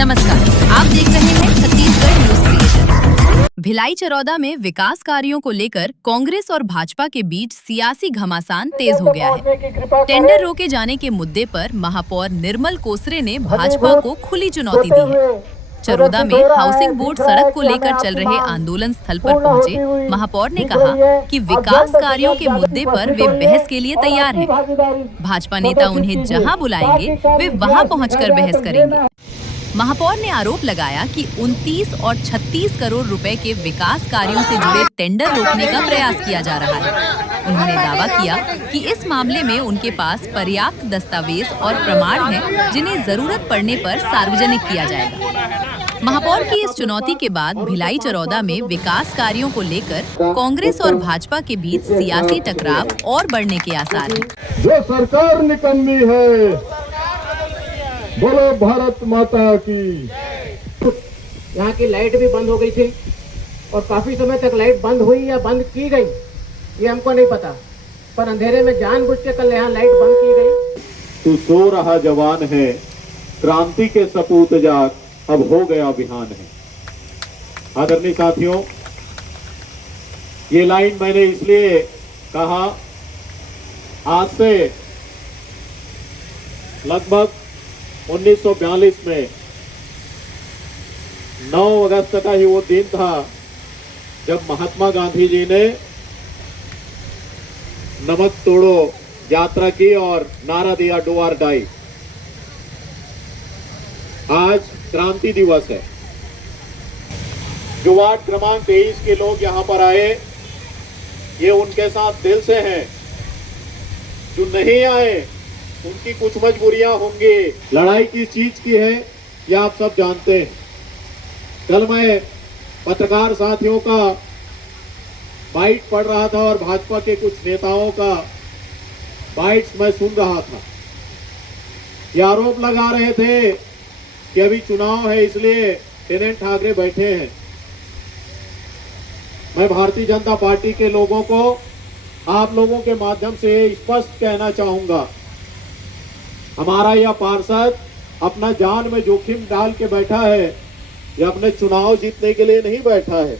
नमस्कार, आप देख रहे हैं छत्तीसगढ़ न्यूज क्रिएशन। भिलाई चरौदा में विकास कार्यों को लेकर कांग्रेस और भाजपा के बीच सियासी घमासान तेज हो गया है। टेंडर रोके जाने के मुद्दे पर महापौर निर्मल कोसरे ने भाजपा को खुली चुनौती दी है। चरौदा में हाउसिंग बोर्ड सड़क को लेकर चल रहे आंदोलन स्थल पर पहुंचे महापौर ने कहा कि विकास कार्यों के मुद्दे पर वे बहस के लिए तैयार हैं। भाजपा नेता उन्हें जहां बुलाएंगे वे वहां पहुंचकर बहस करेंगे। महापौर ने आरोप लगाया कि 29 और 36 करोड़ रुपए के विकास कार्यों से जुड़े टेंडर रोकने का प्रयास किया जा रहा है। उन्होंने दावा किया कि इस मामले में उनके पास पर्याप्त दस्तावेज और प्रमाण हैं, जिन्हें जरूरत पड़ने पर सार्वजनिक किया जाएगा। महापौर की इस चुनौती के बाद भिलाई चरौदा में विकास कार्यों को लेकर कांग्रेस और भाजपा के बीच सियासी टकराव और बढ़ने के आसार हैं। जो सरकार निकम्मी है, बोलो भारत माता की। यहाँ की लाइट भी बंद हो गई थी और काफी समय तक लाइट बंद हुई या बंद की गई ये हमको नहीं पता, पर अंधेरे में जानबूझ के कल यहाँ लाइट बंद की गई। तू सो रहा जवान है, क्रांति के सपूत जाग, अब हो गया बिहान है। आदरणीय साथियों, ये लाइन मैंने इसलिए कहा, आज से लगभग 1942 में 9 अगस्त का ही वो दिन था जब महात्मा गांधी जी ने नमक तोड़ो यात्रा की और नारा दिया डू और डाई। आज क्रांति दिवस है। जो वार्ड क्रमांक 23 के लोग यहां पर आए, ये उनके साथ दिल से हैं। जो नहीं आए उनकी कुछ मजबूरियां होंगी। लड़ाई किस चीज की है ये आप सब जानते हैं। कल मैं पत्रकार साथियों का बाइट पढ़ रहा था और भाजपा के कुछ नेताओं का बाइट्स मैं सुन रहा था। ये आरोप लगा रहे थे कि अभी चुनाव है इसलिए टेनेंट ठाकरे बैठे हैं। मैं भारतीय जनता पार्टी के लोगों को आप लोगों के माध्यम से स्पष्ट कहना चाहूंगा, हमारा यह पार्षद अपना जान में जोखिम डाल के बैठा है। ये अपने चुनाव जीतने के लिए नहीं बैठा है,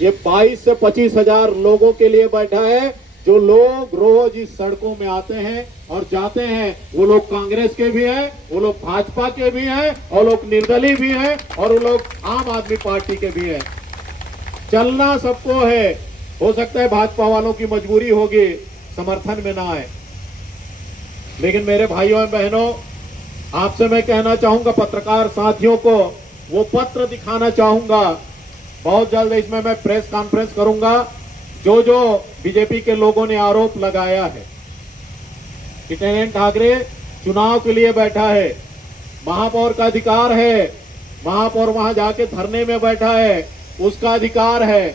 ये 22 से 25 हजार लोगों के लिए बैठा है। जो लोग रोज इस सड़कों में आते हैं और जाते हैं, वो लोग कांग्रेस के भी हैं, वो लोग भाजपा के भी हैं, और लोग निर्दलीय भी हैं, और वो लोग आम आदमी पार्टी के भी हैं। चलना सबको है। हो सकता है भाजपा वालों की मजबूरी होगी, समर्थन में ना आए, लेकिन मेरे भाइयों और बहनों, आपसे मैं कहना चाहूंगा, पत्रकार साथियों को वो पत्र दिखाना चाहूंगा। बहुत जल्द इसमें मैं प्रेस कॉन्फ्रेंस करूंगा। जो जो बीजेपी के लोगों ने आरोप लगाया है कि टेनेंट ठाकरे चुनाव के लिए बैठा है, महापौर का अधिकार है, महापौर वहां जाके धरने में बैठा है, उसका अधिकार है।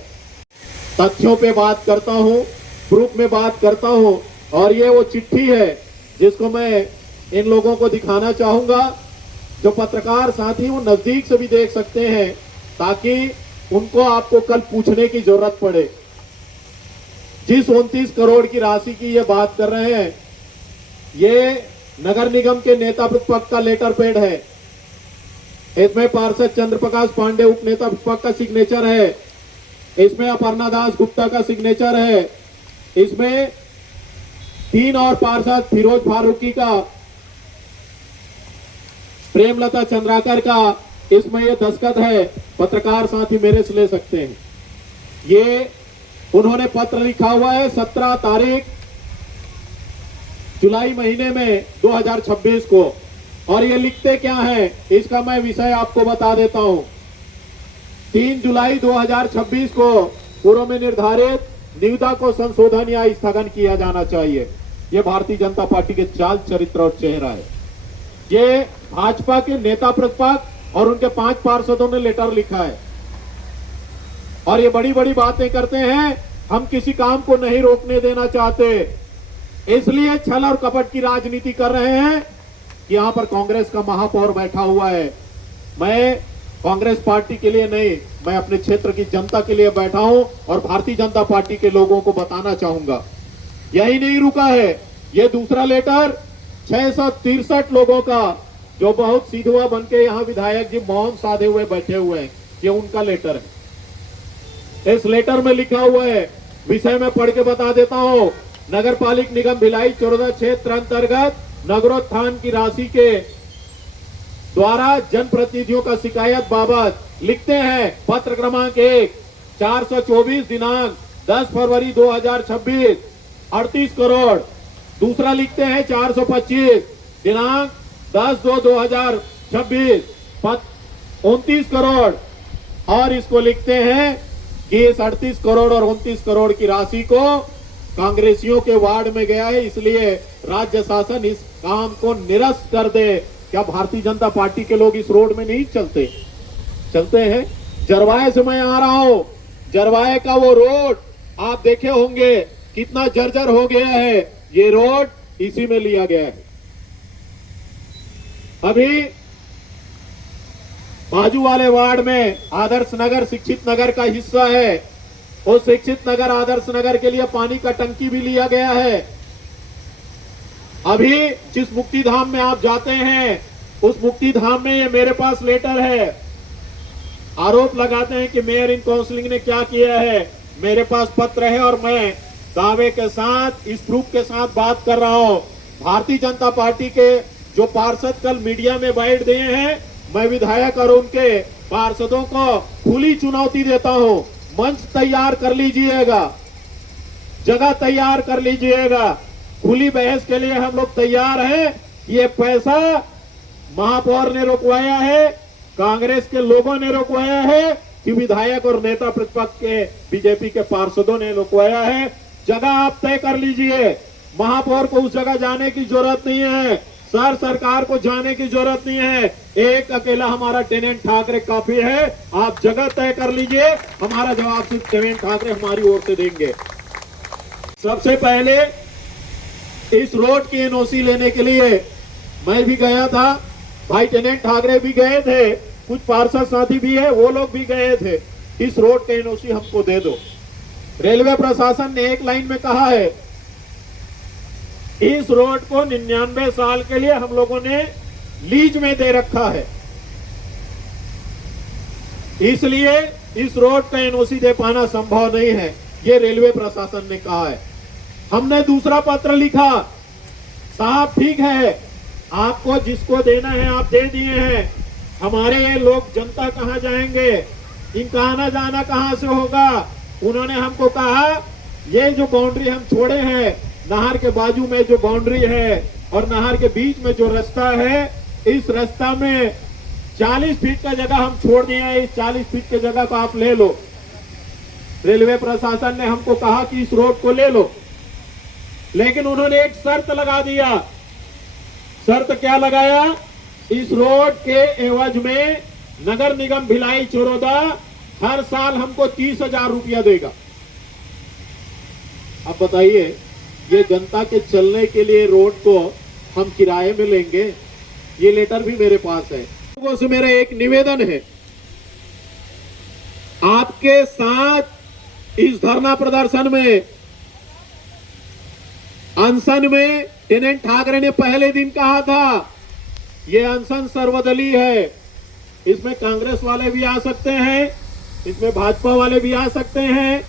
तथ्यों पे बात करता हूं, प्रूफ में बात करता हूं, और ये वो चिट्ठी है जिसको मैं इन लोगों को दिखाना चाहूंगा। जो पत्रकार साथी वो नजदीक से भी देख सकते हैं, ताकि उनको आपको कल पूछने की जरूरत पड़े। जिस 29 करोड़ की राशि की ये बात कर रहे हैं, ये नगर निगम के नेता प्रतिपक्ष का लेटर पैड है। इसमें पार्षद चंद्र प्रकाश पांडे उप नेता प्रतिपक्ष का सिग्नेचर है, इसमें अपर्णा दास गुप्ता का सिग्नेचर है, इसमें 3 और पार्षद फिरोज फारूकी का, प्रेमलता चंद्राकर का, इसमें ये दस्तखत है। पत्रकार साथी मेरे से ले सकते हैं। ये उन्होंने पत्र लिखा हुआ है 17 तारीख जुलाई महीने में 2026 को, और ये लिखते क्या है इसका मैं विषय आपको बता देता हूं। 3 जुलाई 2026 को पूर्व में निर्धारित निविदा को संशोधन या स्थगन किया जाना चाहिए। ये भारतीय जनता पार्टी के चाल चरित्र और चेहरा है। ये भाजपा के नेता प्रतिपक्ष और उनके 5 पार्षदों ने लेटर लिखा है, और ये बड़ी बड़ी बातें करते हैं, हम किसी काम को नहीं रोकने देना चाहते, इसलिए छल और कपट की राजनीति कर रहे हैं। यहां पर कांग्रेस का महापौर बैठा हुआ है। मैं कांग्रेस पार्टी के लिए नहीं, मैं अपने क्षेत्र की जनता के लिए बैठा हूं, और भारतीय जनता पार्टी के लोगों को बताना चाहूंगा। यही नहीं रुका है, ये दूसरा लेटर 663 लोगों का जो बहुत सीधुआ बन के यहाँ विधायक जी मौन साधे हुए बैठे हुए हैं, ये उनका लेटर है। इस लेटर में लिखा हुआ है, विषय में पढ़ के बता देता हूँ। नगर पालिक निगम भिलाई चौरदा क्षेत्र अंतर्गत नगरोत्थान की राशि के द्वारा जनप्रतिनिधियों का शिकायत बाबत लिखते हैं। पत्र क्रमांक 1 424 दिनांक 10 फरवरी 2026 38 करोड़। दूसरा लिखते हैं 425 दिनांक 10/2/2026 29 करोड़। और इसको लिखते हैं कि इस 38 करोड़ और 29 करोड़ की राशि को कांग्रेसियों के वार्ड में गया है, इसलिए राज्य शासन इस काम को निरस्त कर दे। क्या भारतीय जनता पार्टी के लोग इस रोड में नहीं चलते हैं? जरवाए से मैं आ रहा हूं, जरवाए का वो रोड आप देखे होंगे कितना जर्जर हो गया है। ये रोड इसी में लिया गया है। अभी बाजू वाले वार्ड में आदर्श नगर शिक्षित नगर का हिस्सा है। उस शिक्षित नगर आदर्श नगर के लिए पानी का टंकी भी लिया गया है। अभी जिस मुक्ति धाम में आप जाते हैं, उस मुक्ति धाम में ये मेरे पास लेटर है। आरोप लगाते हैं कि मेयर इन काउंसिलिंग ने क्या किया है। मेरे पास पत्र है और मैं दावे के साथ इस प्रूफ के साथ बात कर रहा हूं। भारतीय जनता पार्टी के जो पार्षद कल मीडिया में बैठ गए हैं, मैं विधायक और उनके पार्षदों को खुली चुनौती देता हूं। मंच तैयार कर लीजिएगा, जगह तैयार कर लीजिएगा, खुली बहस के लिए हम लोग तैयार हैं। ये पैसा महापौर ने रोकवाया है, कांग्रेस के लोगों ने रोकवाया है कि विधायक और नेता प्रतिपक्ष के बीजेपी के पार्षदों ने रोकवाया है। जगह आप तय कर लीजिए। महापौर को उस जगह जाने की जरूरत नहीं है, सर सरकार को जाने की जरूरत नहीं है। एक अकेला हमारा टेनेंट ठाकरे काफी है। आप जगह तय कर लीजिए, हमारा जवाब सिर्फ टेनेंट ठाकरे हमारी ओर से देंगे। सबसे पहले इस रोड की एनओसी लेने के लिए मैं भी गया था, भाई टेनेंट ठाकरे भी गए थे, कुछ पार्षद साथी भी है, वो लोग भी गए थे। इस रोड का एनओसी हमको दे दो। रेलवे प्रशासन ने एक लाइन में कहा है, इस रोड को 99 साल के लिए हम लोगों ने लीज में दे रखा है, इसलिए इस रोड का एनओसी दे पाना संभव नहीं है, ये रेलवे प्रशासन ने कहा है। हमने दूसरा पत्र लिखा, साहब ठीक है, आपको जिसको देना है आप दे दिए हैं, हमारे ये लोग जनता कहां जाएंगे, इनका आना जाना कहां से होगा। उन्होंने हमको कहा ये जो बाउंड्री हम छोड़े हैं, नहर के बाजू में जो बाउंड्री है और नहर के बीच में जो रास्ता है, इस रास्ता में 40 फीट का जगह हम छोड़ दिए हैं, इस 40 फीट की जगह को आप ले लो। रेलवे प्रशासन ने हमको कहा कि इस रोड को ले लो, लेकिन उन्होंने एक शर्त लगा दिया। शर्त क्या लगाया? इस रोड के एवज में नगर निगम भिलाई चौरदा हर साल हमको 30,000 रुपया देगा। अब बताइए, ये जनता के चलने के लिए रोड को हम किराए में लेंगे? ये लेटर भी मेरे पास है। लोगों से मेरा एक निवेदन है, आपके साथ इस धरना प्रदर्शन में, अनशन में टेनेंट ठाकरे ने पहले दिन कहा था ये अनशन सर्वदलीय है, इसमें कांग्रेस वाले भी आ सकते हैं, इसमें भाजपा वाले भी आ सकते हैं,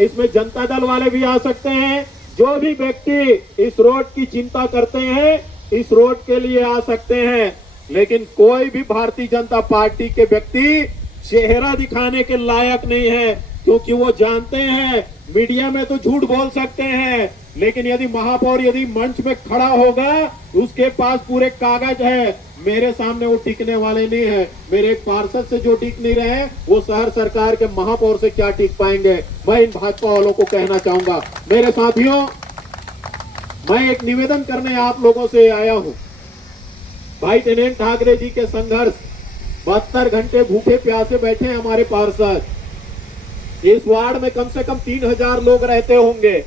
इसमें जनता दल वाले भी आ सकते हैं। जो भी व्यक्ति इस रोड की चिंता करते हैं इस रोड के लिए आ सकते हैं, लेकिन कोई भी भारतीय जनता पार्टी के व्यक्ति चेहरा दिखाने के लायक नहीं है, क्योंकि वो जानते हैं मीडिया में तो झूठ बोल सकते हैं, लेकिन यदि महापौर यदि मंच में खड़ा होगा उसके पास पूरे कागज है। मेरे सामने वो टिकने वाले नहीं है। मेरे एक पार्षद से जो टिक नहीं रहे वो शहर सरकार के महापौर से क्या टिक पाएंगे। मैं इन भाजपा वालों को कहना चाहूंगा, मेरे साथियों, मैं एक निवेदन करने आप लोगों से आया हूं। भाई टेनेंट ठाकरे जी के संघर्ष, 72 घंटे भूखे प्यासे बैठे हैं हमारे पार्षद। इस वार्ड में कम से कम 3000 लोग रहते होंगे।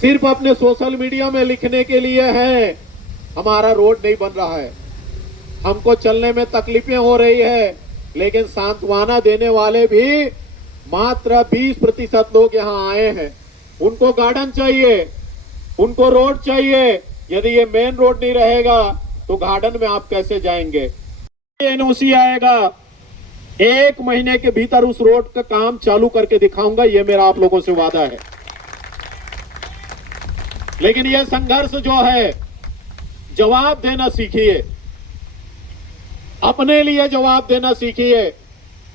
सिर्फ अपने सोशल मीडिया में लिखने के लिए है हमारा रोड नहीं बन रहा है, हमको चलने में तकलीफें हो रही है, लेकिन सांत्वना देने वाले भी मात्र 20% लोग यहाँ आए हैं। उनको गार्डन चाहिए, उनको रोड चाहिए। यदि ये मेन रोड नहीं रहेगा तो गार्डन में आप कैसे जाएंगे? एनओसी आएगा, 1 महीने के भीतर उस रोड का काम चालू करके दिखाऊंगा, ये मेरा आप लोगों से वादा है। लेकिन ये संघर्ष जो है, जवाब देना सीखिए, अपने लिए जवाब देना सीखिए।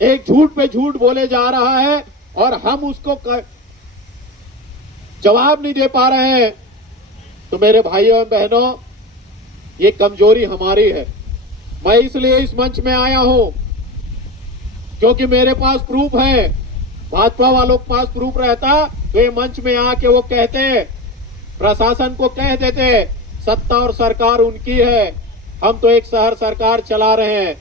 एक झूठ पे झूठ बोले जा रहा है और हम उसको जवाब नहीं दे पा रहे हैं, तो मेरे भाइयों और बहनों, ये कमजोरी हमारी है। मैं इसलिए इस मंच में आया हूं क्योंकि मेरे पास प्रूफ है। भाजपा वालों के पास प्रूफ रहता तो ये मंच में आके वो कहते, प्रशासन को कह देते, सत्ता और सरकार उनकी है, हम तो एक शहर सरकार चला रहे हैं।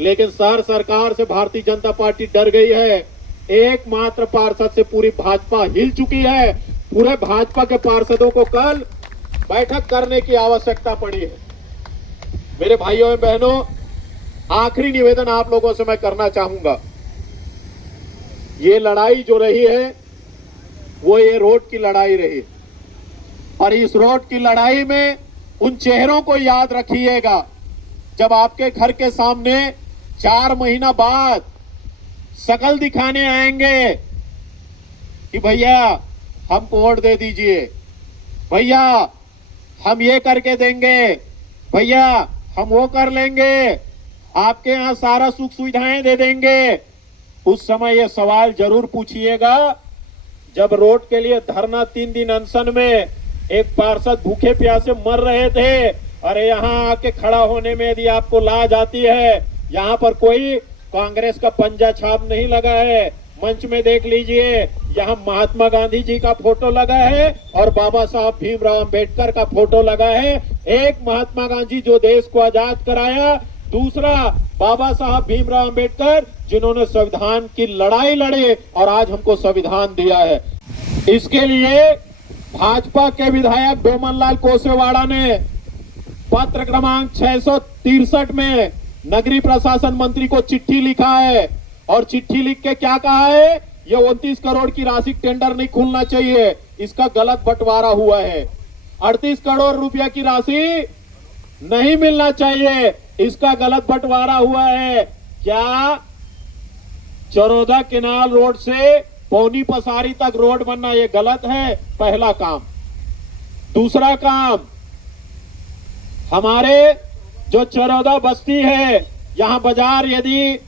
लेकिन शहर सरकार से भारतीय जनता पार्टी डर गई है। एकमात्र पार्षद से पूरी भाजपा हिल चुकी है। पूरे भाजपा के पार्षदों को कल बैठक करने की आवश्यकता पड़ी है। मेरे भाइयों और बहनों, आखिरी निवेदन आप लोगों से मैं करना चाहूंगा। ये लड़ाई जो रही है वो ये रोड की लड़ाई रही, और इस रोड की लड़ाई में उन चेहरों को याद रखिएगा जब आपके घर के सामने 4 महीना बाद शकल दिखाने आएंगे कि भैया हमको वोट दे दीजिए, भैया हम ये करके देंगे, भैया हम वो कर लेंगे, आपके यहाँ सारा सुख सुविधाएं दे देंगे। उस समय ये सवाल जरूर पूछिएगा, जब रोड के लिए धरना 3 दिन अनशन में एक पार्षद भूखे प्यासे मर रहे थे, अरे यहाँ आके खड़ा होने में यदि आपको लाज आती है, यहाँ पर कोई कांग्रेस का पंजा छाप नहीं लगा है। मंच में देख लीजिए, यहाँ महात्मा गांधी जी का फोटो लगा है और बाबा साहब भीमराव अंबेडकर का फोटो लगा है। एक महात्मा गांधी जो देश को आजाद कराया, दूसरा बाबा साहब भीमराव अंबेडकर जिन्होंने संविधान की लड़ाई लड़ी और आज हमको संविधान दिया है। इसके लिए भाजपा के विधायक डोमन लाल कोसेवाड़ा ने पत्र क्रमांक 663 में नगरीय प्रशासन मंत्री को चिट्ठी लिखा है, और चिट्ठी लिख के क्या कहा है, ये 29 करोड़ की राशि टेंडर नहीं खुलना चाहिए, इसका गलत बंटवारा हुआ है। 38 करोड़ रुपया की राशि नहीं मिलना चाहिए, इसका गलत बंटवारा हुआ है। क्या चरौदा केनाल रोड से पौनी पसारी तक रोड बनना ये गलत है? पहला काम। दूसरा काम, हमारे जो चरौदा बस्ती है, यहाँ बाजार यदि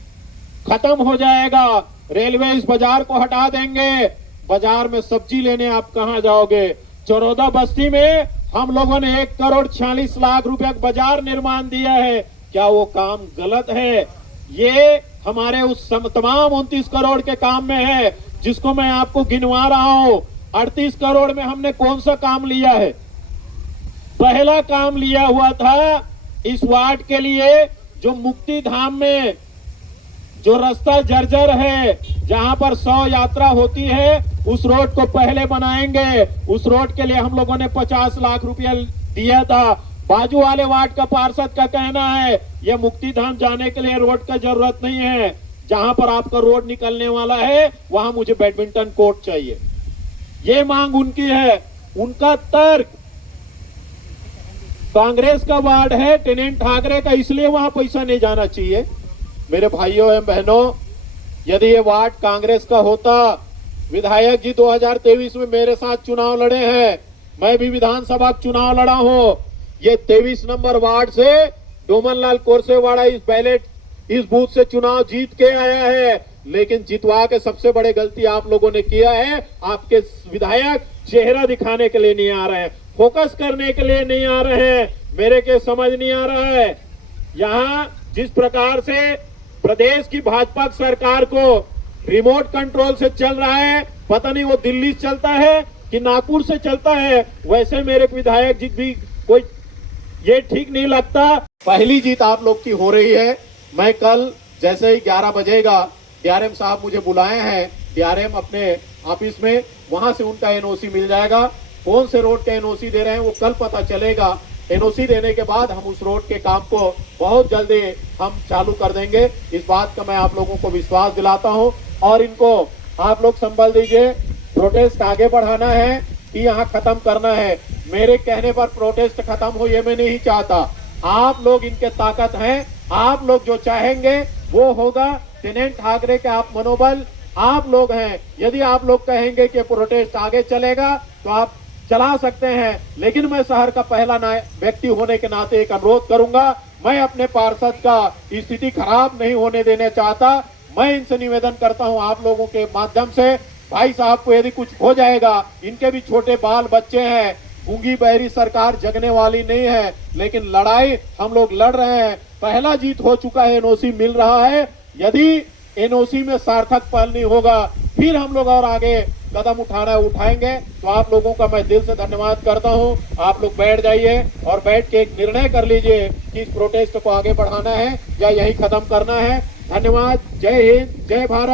खत्म हो जाएगा, रेलवे इस बाजार को हटा देंगे, बाजार में सब्जी लेने आप कहां जाओगे? चरौदा बस्ती में हम लोगों ने 1 करोड़ 46 लाख रुपया का बाजार निर्माण दिया है, क्या वो काम गलत है? ये हमारे उस तमाम 29 करोड़ के काम में है, जिसको मैं आपको गिनवा रहा हूं। 38 करोड़ में हमने कौन सा काम लिया है? पहला काम लिया हुआ था इस वार्ड के लिए, जो मुक्ति धाम में जो रास्ता जर्जर है, जहां पर 100 यात्रा होती है, उस रोड को पहले बनाएंगे। उस रोड के लिए हम लोगों ने 50 लाख रुपया दिया था। बाजू वाले वार्ड का पार्षद का कहना है यह मुक्ति धाम जाने के लिए रोड का जरूरत नहीं है, जहां पर आपका रोड निकलने वाला है वहां मुझे बैडमिंटन कोर्ट चाहिए। ये मांग उनकी है। उनका तर्क, कांग्रेस का वार्ड है, टेनेंट ठाकरे का, इसलिए वहां पैसा नहीं जाना चाहिए। मेरे भाइयों एवं बहनों, यदि ये वार्ड कांग्रेस का होता, विधायक जी 2023 में मेरे साथ चुनाव लड़े हैं, मैं भी विधानसभा चुनाव लड़ा हूं। ये 23 नंबर वार्ड से डोमन लाल कोसेवाड़ा इस बूथ से चुनाव जीत के आया है, लेकिन जितवा के सबसे बड़े गलती आप लोगों ने किया है। आपके विधायक चेहरा दिखाने के लिए नहीं आ रहे हैं, फोकस करने के लिए नहीं आ रहे हैं। मेरे के समझ नहीं आ रहा है, यहाँ जिस प्रकार से प्रदेश की भाजपा सरकार को रिमोट कंट्रोल से चल रहा है, पता नहीं वो दिल्ली से चलता है कि नागपुर से चलता है, वैसे मेरे विधायक जी भी कोई ये ठीक नहीं लगता। पहली जीत आप लोग की हो रही है। मैं कल जैसे ही 11 बजेगा, डीआरएम साहब मुझे बुलाए हैं, डीआरएम अपने ऑफिस में, वहां से उनका एनओसी मिल जाएगा। कौन से रोड का एनओसी दे रहे हैं वो कल पता चलेगा। एनओसी देने के बाद हम उस रोड के काम को बहुत जल्दी हम चालू कर देंगे। इस बात का मैं आप लोगों को विश्वास दिलाता हूं, और इनको आप लोग संभल दीजिए। प्रोटेस्ट आगे बढ़ाना है कि यहाँ खत्म करना है? मेरे कहने पर प्रोटेस्ट खत्म हो ये मैं नहीं चाहता। आप लोग इनके ताकत हैं। आप लोग जो चाहेंगे वो होगा। दिनेश ठाकरे के आप मनोबल आप लोग हैं। यदि आप लोग कहेंगे कि प्रोटेस्ट आगे चलेगा तो आप चला सकते हैं, लेकिन मैं शहर का पहला व्यक्ति होने के नाते एक अनुरोध करूंगा। मैं अपने पार्षद का स्थिति खराब नहीं होने देना चाहता। मैं इनसे निवेदन करता हूं आप लोगों के माध्यम से, भाई साहब को यदि कुछ हो जाएगा, इनके भी छोटे बाल बच्चे हैं, गूंगी बहरी सरकार जगने वाली नहीं है, लेकिन लड़ाई हम लोग लड़ रहे हैं। पहला जीत हो चुका है, एनओसी मिल रहा है। यदि एनओसी में सार्थक पहल नहीं होगा, फिर हम लोग और आगे कदम उठाएंगे। तो आप लोगों का मैं दिल से धन्यवाद करता हूं। आप लोग बैठ जाइए और बैठ के एक निर्णय कर लीजिए कि इस प्रोटेस्ट को आगे बढ़ाना है या यही खत्म करना है। धन्यवाद। जय हिंद, जय भारत।